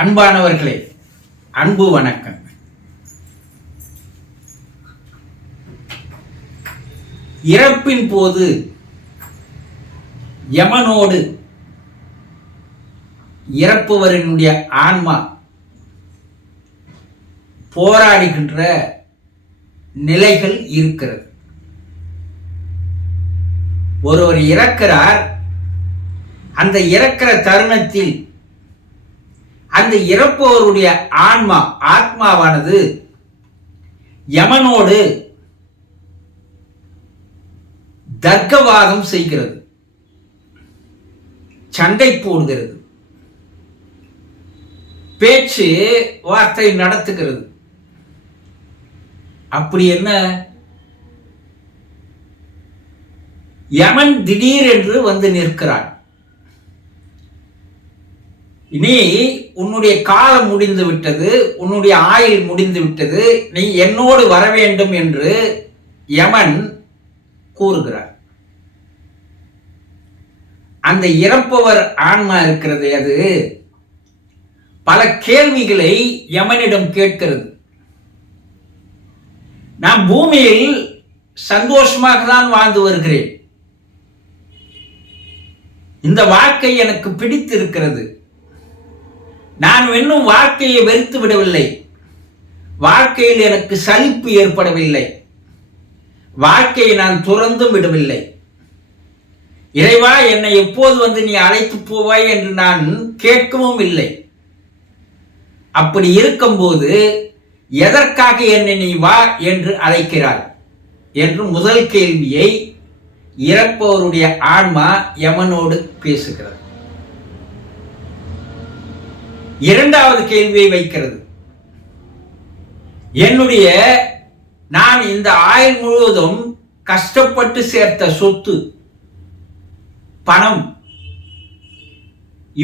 அன்பானவர்களே, அன்பு வணக்கம். இறப்பின் போது யமனோடு இறப்பவரினுடைய ஆன்மா போராடுகின்ற நிலைகள் இருக்கிறது. ஒருவர் இறக்கிறார். அந்த இறக்கிற தருணத்தில் அந்த இறப்பவருடைய ஆத்மாவானது யமனோடு தர்க்கவாதம் செய்கிறது, சண்டை போடுகிறது, பேச்சு வார்த்தை நடத்துகிறது. அப்படி என்ன? யமன் திடீரென்று வந்து நிற்கிறான். நீ உன்னுடைய காலம் முடிந்து விட்டது, உன்னுடைய ஆயுள் முடிந்து விட்டது, நீ என்னோடு வர வேண்டும் என்று யமன் கூறுகிறார். அந்த இறப்பவர் ஆன்மா இருக்கிறது, அது பல கேள்விகளை யமனிடம் கேட்கிறது. நான் பூமியில் சந்தோஷமாக தான் வாழ்ந்து வருகிறேன். இந்த வாழ்க்கை எனக்கு பிடித்திருக்கிறது. நான் இன்னும் வாழ்க்கையை வெறுத்து விடவில்லை. வாழ்க்கையில் எனக்கு சலிப்பு ஏற்படவில்லை. வாழ்க்கையை நான் துறந்து விடவில்லை. இறைவா, என்னை எப்போது வந்து நீ அழைத்து போவாய் என்று நான் கேட்கவும் இல்லை. அப்படி இருக்கும்போது எதற்காக என்னை நீ வா என்று அழைக்கிறாய் என்று முதல் கேள்வியை இறப்பவருடைய ஆன்மா யமனோடு பேசுகிறது. இரண்டாவது கேள்வியை வைக்கிறது. நான் இந்த ஆயுள் முழுவதும் கஷ்டப்பட்டு சேர்த்த சொத்து, பணம்,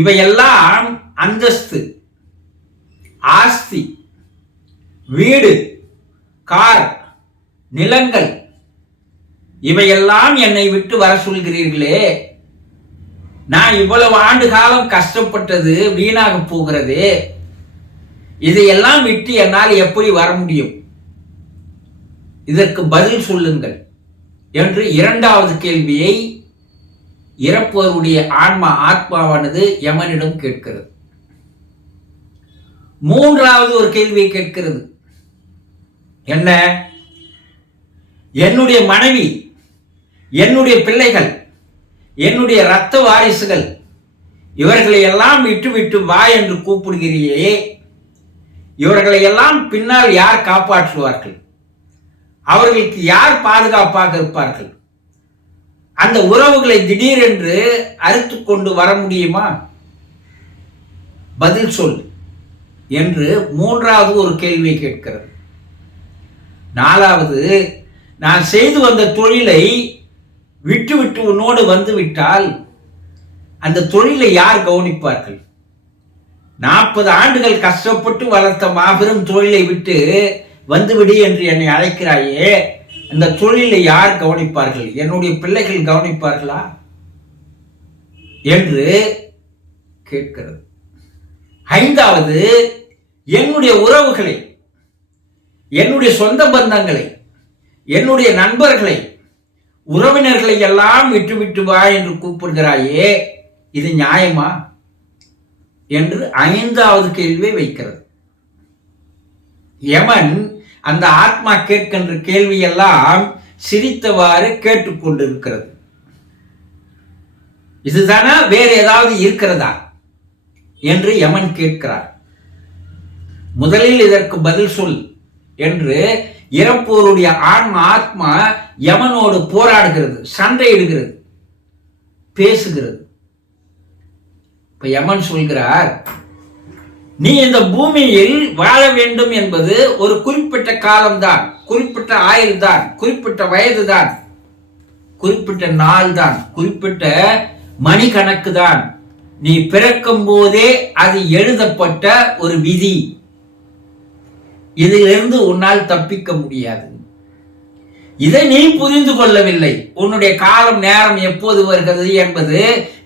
இவையெல்லாம் அந்தஸ்து, ஆஸ்தி, வீடு, கார், நிலங்கள், இவையெல்லாம் என்னை விட்டு வர சொல்கிறீர்களே. நான் இவ்வளவு ஆண்டு காலம் கஷ்டப்பட்டது வீணாக போகிறது. இதையெல்லாம் விட்டு என்னால் எப்படி வர முடியும்? இதற்கு பதில் சொல்லுங்கள் என்று இரண்டாவது கேள்வியை இறப்பவருடைய ஆத்மாவானது யமனிடம் கேட்கிறது. மூன்றாவது ஒரு கேள்வியை கேட்கிறது. என்ன? என்னுடைய மனைவி, என்னுடைய பிள்ளைகள், என்னுடைய இரத்த வாரிசுகள், இவர்களை எல்லாம் விட்டு வா என்று கூப்பிடுகிறியே, இவர்களை எல்லாம் பின்னால் யார் காப்பாற்றுவார்கள்? அவர்களுக்கு யார் பாதுகாப்பாக இருப்பார்கள்? அந்த உறவுகளை திடீரென்று அறுத்து கொண்டு வர முடியுமா? பதில் சொல் என்று மூன்றாவது ஒரு கேள்வியை கேட்கிறது. நாலாவது, நான் செய்து வந்த தொழிலை விட்டு உன்னோடு வந்து விட்டால் அந்த தொழிலை யார் கவனிப்பார்கள்? 40 ஆண்டுகள் கஷ்டப்பட்டு வளர்த்த மாபெரும் தொழிலை விட்டு வந்துவிடு என்று என்னை அழைக்கிறாயே, அந்த தொழிலை யார் கவனிப்பார்கள்? என்னுடைய பிள்ளைகள் கவனிப்பார்களா என்று கேட்கிறது. ஐந்தாவது, என்னுடைய உறவுகளை, என்னுடைய சொந்த பந்தங்களை, என்னுடைய நண்பர்களை, உறவினர்களை எல்லாம் விட்டு வா என்று கூப்பிடுகிறாயே, இது நியாயமா என்று ஐந்தாவது கேள்வியை வைக்கிறது. யமன் அந்த ஆத்மா கேட்கின்ற கேள்வியெல்லாம் சிரித்தவாறு கேட்டுக்கொண்டிருக்கிறது. இதுதானா, வேறு ஏதாவது இருக்கிறதா என்று யமன் கேட்கிறார். முதலில் இதற்கு பதில் சொல் என்று இறப்போருடைய ஆத்மா யமனோடு போராடுகிறது, சண்டையிடுகிறது, பேசுகிறது. இப்ப யமன் சொல்கிறார், நீ இந்த பூமியில் வாழ வேண்டும் என்பது ஒரு குறிப்பிட்ட காலம்தான், குறிப்பிட்ட ஆயுள் தான், குறிப்பிட்ட வயது தான், குறிப்பிட்ட நாள் தான், குறிப்பிட்ட மணி கணக்கு தான். நீ பிறக்கும் போதே அது எழுதப்பட்ட ஒரு விதி. இதிலிருந்து உன்னால் தப்பிக்க முடியாது. இதை நீ புரிந்து கொள்ளவில்லை. உன்னுடைய காலம் நேரம் எப்போது வருகிறது என்பது,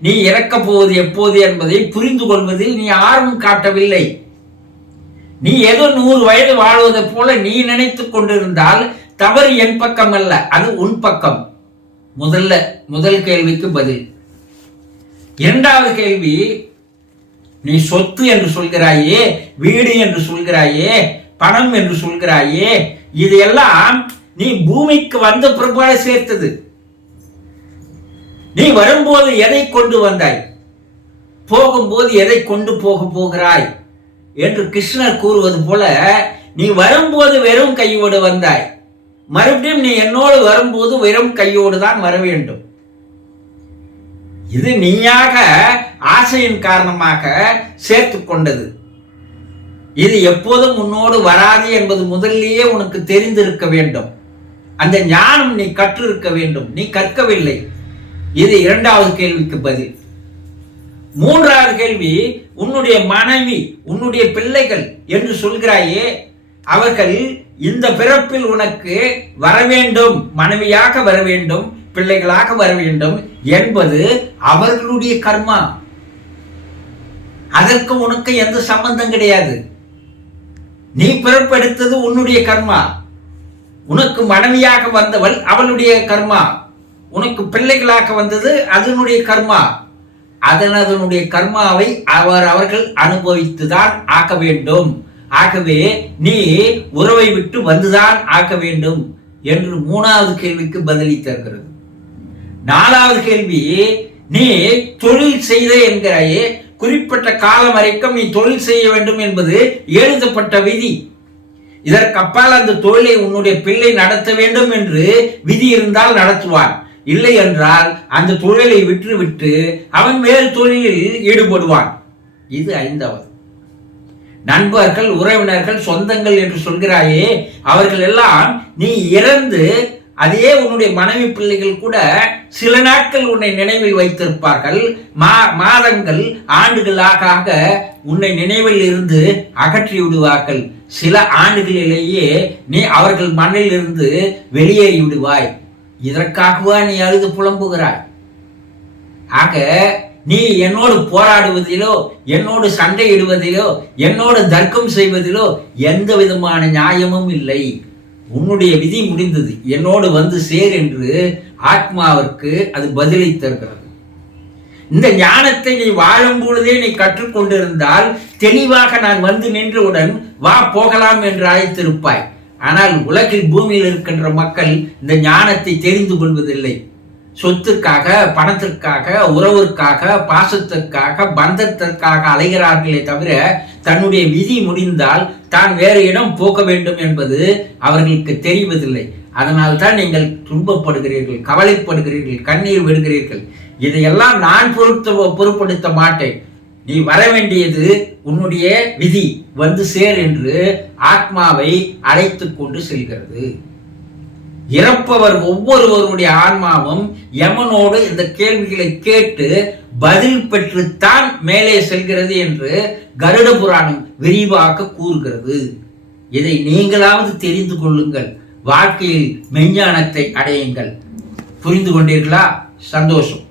நீ இறக்கப் போவது எப்போது என்பதை புரிந்து கொள்வதில் நீ ஆர்வம் காட்டவில்லை. நீ ஏதோ 100 வயது வாழ்வதை போல நீ நினைத்துக் கொண்டிருந்தால் தவறு என் பக்கம் அல்ல, அது உன் பக்கம். முதல் கேள்விக்கு பதில். இரண்டாவது கேள்வி, நீ சொத்து என்று சொல்கிறாயே, வீடு என்று சொல்கிறாயே, பணம் என்று சொல்கிறாயே, இதையெல்லாம் நீ பூமிக்கு வந்த பிற்பாடு சேர்த்தது. நீ வரும்போது எதை கொண்டு வந்தாய், போகும்போது எதை கொண்டு போகிறாய் என்று கிருஷ்ணர் கூறுவது போல, நீ வரும்போது வெறும் கையோடு வந்தாய், மறுபடியும் நீ என்னோடு வரும்போது வெறும் கையோடு தான் வர வேண்டும். இது நீயாக ஆசையின் காரணமாக சேர்த்து கொண்டது. இது எப்போதும் உன்னோடு வராது என்பது முதலிலேயே உனக்கு தெரிந்திருக்க வேண்டும். அந்த ஞானம் நீ கற்றிருக்க வேண்டும், நீ கற்கவில்லை. இது இரண்டாவது கேள்விக்கு பதில். மூன்றாவது கேள்வி, உன்னுடைய மனைவி, உன்னுடைய பிள்ளைகள் என்று சொல்கிறாயே, அவர்கள் இந்த பிறப்பில் உனக்கு வர வேண்டும், மனைவியாக வர வேண்டும், பிள்ளைகளாக வர வேண்டும் என்பது அவர்களுடைய கர்மா. அதற்கு உனக்கு எந்த சம்பந்தம் கிடையாது. நீ பிறப்பெடுத்தது உன்னுடைய கர்மா. உனக்கு மனைவியாக வந்தவள் அவளுடைய கர்மா, உனக்கு பிள்ளைகளாக வந்தது அதனுடைய கர்மா. அதனுடைய கர்மாவை அவர்கள் அனுபவித்துதான் ஆக வேண்டும். ஆகவே நீ உறவை விட்டு வந்துதான் ஆக வேண்டும் என்று மூணாவது கேள்விக்கு பதிலளித்திருக்கிறது. நாலாவது கேள்வி, நீ தொழில் செய்த என்கிறாயே, குறிப்பிட்ட காலம் வரைக்கும் நீ தொழில் செய்ய வேண்டும் என்பது எழுதப்பட்ட விதி. இதற்கு அப்பால் அந்த தொழிலை உன்னுடைய பிள்ளை நடத்த வேண்டும் என்று விதி இருந்தால் நடத்துவான், இல்லை என்றால் அந்த தொழிலை விட்டுவிட்டு அவன் வேறு தொழிலில் ஈடுபடுவான். இது ஐந்தாவது. நண்பர்கள், உறவினர்கள், சொந்தங்கள் என்று சொல்கிறாயே, அவர்கள் எல்லாம் நீ இறந்து அதே உன்னுடைய மனைவி பிள்ளைகள் கூட சில நாட்கள் உன்னை நினைவில் வைத்திருப்பார்கள். மாதங்கள், ஆண்டுகளாக உன்னை நினைவில் இருந்து அகற்றி விடுவார்கள். சில ஆண்டுகளிலேயே நீ அவர்கள் மண்ணில் இருந்து வெளியேறி விடுவாய். இதற்காகவா நீ அழுது புலம்புகிறாய்? ஆக நீ என்னோடு போராடுவதிலோ, என்னோடு சண்டையிடுவதிலோ, என்னோடு தர்க்கம் செய்வதிலோ எந்த விதமான நியாயமும் இல்லை. உன்னுடைய விதி முடிந்தது, என்னோடு வந்து சேர் என்று ஆத்மாவிற்கு அது பதிலை தருகிறது. இந்த ஞானத்தை நீ வாழும் பொழுதே நீ கற்றுக்கொண்டிருந்தால் தெளிவாக நான் வந்து நின்றவுடன் வா போகலாம் என்று அழைத்திருப்பாய். ஆனால் உலகில், பூமியில் இருக்கின்ற மக்கள் இந்த ஞானத்தை தெரிந்து கொள்வதில்லை. சொத்துக்காக, பணத்திற்காக, உறவிற்காக, பாசத்திற்காக, பந்தத்திற்காக அலைகிறார்களே தவிர தன்னுடைய விதி முடிந்தால் தான் வேறு இடம் போக வேண்டும் என்பது அவர்களுக்கு தெரிவதில்லை. அதனால் தான் நீங்கள் துன்பப்படுகிறீர்கள், கவலைப்படுகிறீர்கள், கண்ணீர் விடுகிறீர்கள். இதையெல்லாம் நான் பொருட்படுத்த மாட்டேன். நீ வர வேண்டியது உன்னுடைய விதி, வந்து சேர் என்று ஆத்மாவை அழைத்து கொண்டு செல்கிறது. இறப்பவர் ஒவ்வொருவருடைய ஆன்மாவும் யமனோடு இந்த கேள்விகளை கேட்டு பதில் பெற்றுத்தான் மேலே செல்கிறது என்று கருட புராணம் விரிவாக கூறுகிறது. இதை நீங்களாவது தெரிந்து கொள்ளுங்கள், வாழ்க்கையில் மெஞ்ஞானத்தை அடையுங்கள். புரிந்து கொண்டீர்களா? சந்தோஷம்.